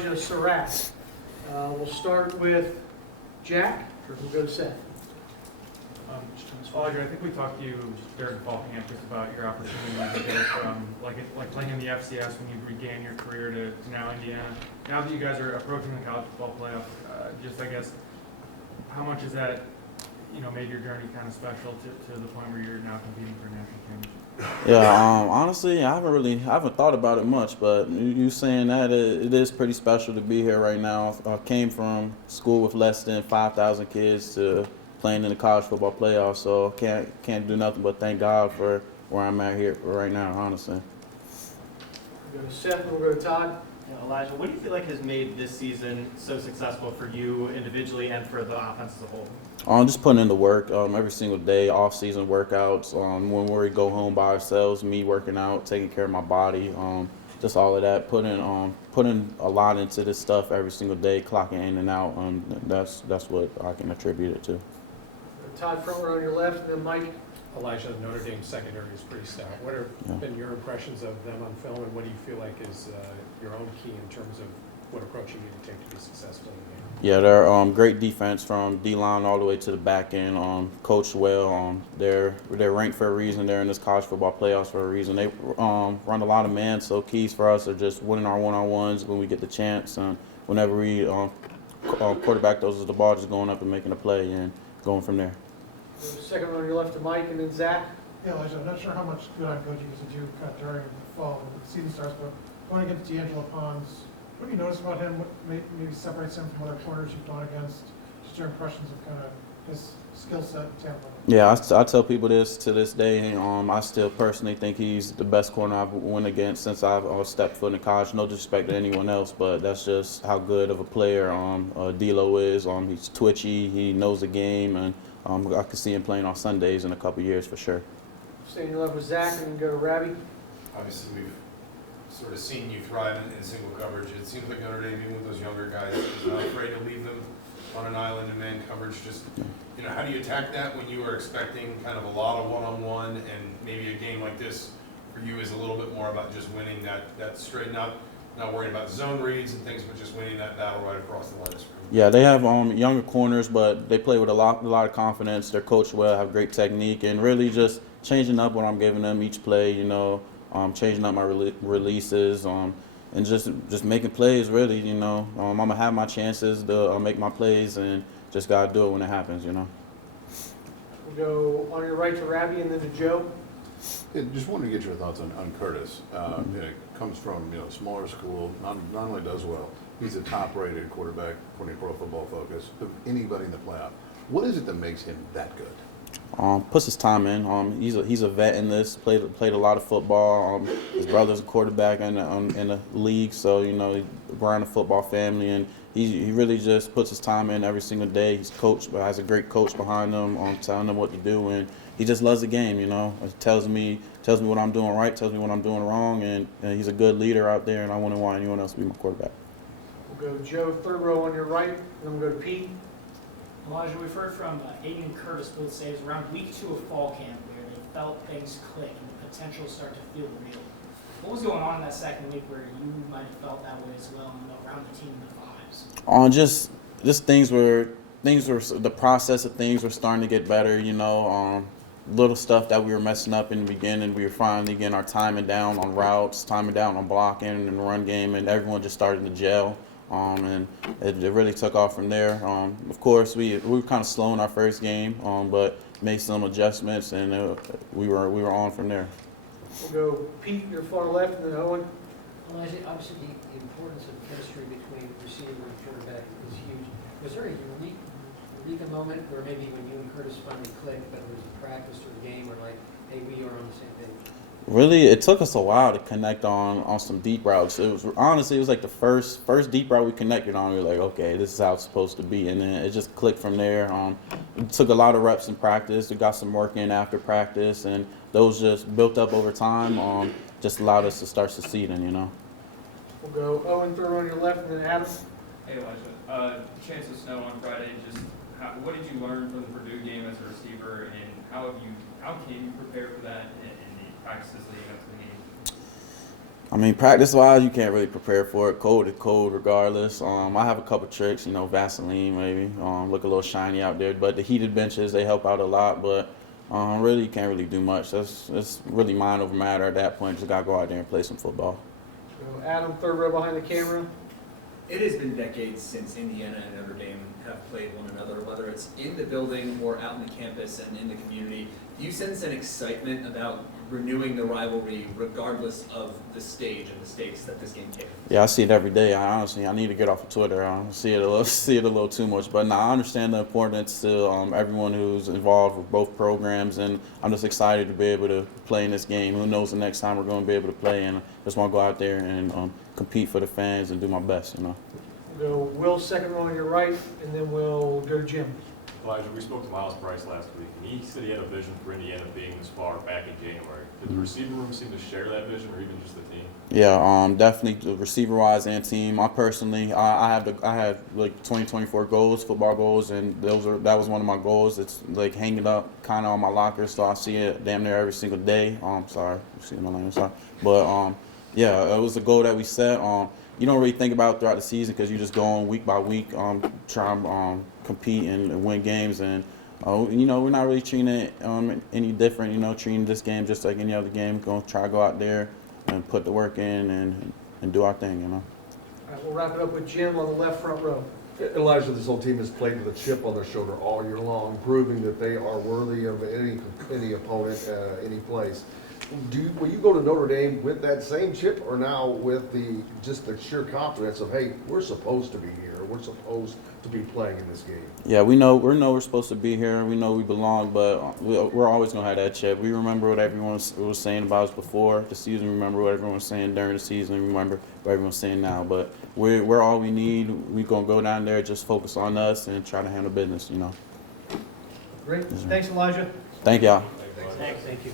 Elijah Sarratt. We'll start with Jack. We'll go to Seth. Elijah, I think we talked to you during fall camp just about your opportunity to go from like playing in the FCS when you began your career to now Indiana. Now that you guys are approaching the college football playoff, just I guess, how much has that made your journey kind of special to the point where you're now competing for a national championship? Yeah, honestly, I haven't thought about it much, but you saying that it is pretty special to be here right now. I came from school with less than 5,000 kids to playing in the college football playoffs, so can't do nothing but thank God for where I'm at here right now, honestly. We'll go to Seth and we'll go to Todd. Elijah, what do you feel like has made this season so successful for you individually and for the offense as a whole? Just putting in the work every single day, off-season workouts, when we go home by ourselves, me working out, taking care of my body, just all of that, putting a lot into this stuff every single day, clocking in and out. That's what I can attribute it to. Todd, front row on your left, and then Mike. Elijah, Notre Dame secondary is pretty stout. What have been your impressions of them on film, and what do you feel like is your own key in terms of what approach you need to take to be successful in the game? Yeah, they're great defense from D-line all the way to the back end. Coached well. They're ranked for a reason. They're in this college football playoffs for a reason. They run a lot of man, so keys for us are just winning our one-on-ones when we get the chance. And whenever we quarterback those is the ball, just going up and making a play and going from there. Second row on your left to Mike, and then Zach. Yeah, Elijah, I'm not sure how much good on coaching is to do kind of during the fall when the season starts, but going against D'Angelo Pons, what have you noticed about him? What maybe separates him from other corners you've gone against? Just your impressions of kind of his skill set and talent. Yeah, I tell people this to this day. I still personally think he's the best corner I've went against since I've stepped foot in college. No disrespect to anyone else, but that's just how good of a player D'Lo is. He's twitchy. He knows the game, and I could see him playing on Sundays in a couple years for sure. Stay in your left with Zach, and then go to Rabbi. Obviously, we've sort of seen you thrive in single coverage. It seems like Notre Dame, even with those younger guys, is not afraid to leave them on an island in man coverage. Just, how do you attack that when you are expecting kind of a lot of one-on-one, and maybe a game like this for you is a little bit more about just winning that straight, not worrying about zone reads and things, but just winning that battle right across the line of scrimmage? Yeah, they have younger corners, but they play with a lot of confidence. They're coached well, have great technique, and really just changing up what I'm giving them each play. Changing up my releases, and just making plays. Really, I'm gonna have my chances to make my plays, and just gotta do it when it happens. We'll go on your right to Rabbi, and then to Joe. Yeah, just wanted to get your thoughts on Curtis. Comes from a smaller school, not only does well, he's a top-rated quarterback according to Pro Football Focus of anybody in the playoff. What is it that makes him that good? Puts his time in. He's a vet in this. Played a lot of football. His brother's a quarterback in the league, so he around a football family, and he really just puts his time in every single day. He's coached, but has a great coach behind him, telling him what to do, and he just loves the game. It tells me what I'm doing right, tells me what I'm doing wrong, and he's a good leader out there, and I wouldn't want anyone else to be my quarterback. We'll go Joe, third row on your right, and then we'll go to Pete. Elijah, we've heard from Aiden and Curtis both say it was around week 2 of fall camp where they felt things click and the potential start to feel real. What was going on in that second week where you might have felt that way as well, around the team and the vibes? Just things were the process of things were starting to get better. Little stuff that we were messing up in the beginning, we were finally getting our timing down on routes, timing down on blocking and the run game, and everyone just started to gel. And it really took off from there. Of course, we were kind of slow in our first game, but made some adjustments, and we were on from there. We'll go Pete, your far left, and then Owen. Elijah, obviously the importance of chemistry between receiver and quarterback is huge. Was there a unique moment where maybe when you and Curtis finally clicked, but it was a practice or a game, or like, hey, we are on the same page? Really, it took us a while to connect on some deep routes. It was like the first deep route we connected on. We were like, okay, this is how it's supposed to be, and then it just clicked from there. It took a lot of reps in practice. We got some work in after practice, and those just built up over time. Just allowed us to start succeeding. We'll go Owen, third row on your left, and then Adam. Hey Elijah, chance of snow on Friday. What did you learn from the Purdue game as a receiver, and how can you prepare for that in the practices leading up to the game? I mean, practice-wise, you can't really prepare for it. Cold is cold regardless. I have a couple tricks, Vaseline maybe, look a little shiny out there. But the heated benches, they help out a lot. But really, you can't really do much. It's really mind over matter at that point. Just got to go out there and play some football. So Adam, third row behind the camera. It has been decades since Indiana and Notre Dame have played one another, whether it's in the building or out in the campus and in the community. Do you sense an excitement about renewing the rivalry regardless of the stage and the stakes that this game carries? Yeah, I see it every day. I need to get off of Twitter. I see it a little too much. But I understand the importance to everyone who's involved with both programs, and I'm just excited to be able to play in this game. Who knows the next time we're going to be able to play, and I just want to go out there and compete for the fans and do my best, We'll go Will, second row on your right, and then we'll go to Jim. Elijah, we spoke to Miles Price last week, and he said he had a vision for Indiana being this far back in January. Did the receiver room seem to share that vision, or even just the team? Yeah, definitely receiver-wise and team. I personally, I had like 2024 goals, football goals, and that was one of my goals. It's like hanging up kind of on my locker, so I see it damn near every single day. Sorry, excuse my language, sorry, but yeah, it was a goal that we set. You don't really think about it throughout the season because you just go on week by week, try and compete and win games, and we're not really treating it any different. Treating this game just like any other game. Going to try to go out there and put the work in and do our thing. All right, we'll wrap it up with Jim on the left front row. Elijah, this whole team has played with a chip on their shoulder all year long, proving that they are worthy of any opponent, any place. Will you go to Notre Dame with that same chip, or now with the sheer confidence of, hey, we're supposed to be here, we're supposed to be playing in this game? Yeah, we know we're supposed to be here. We know we belong, but we're always gonna have that chip. We remember what everyone was saying about us before the season. Remember what everyone was saying during the season. Remember what everyone's saying now. But we're all we need. We're gonna go down there, just focus on us, and try to handle business. Great. Thanks, Elijah. Thank y'all. Thank you.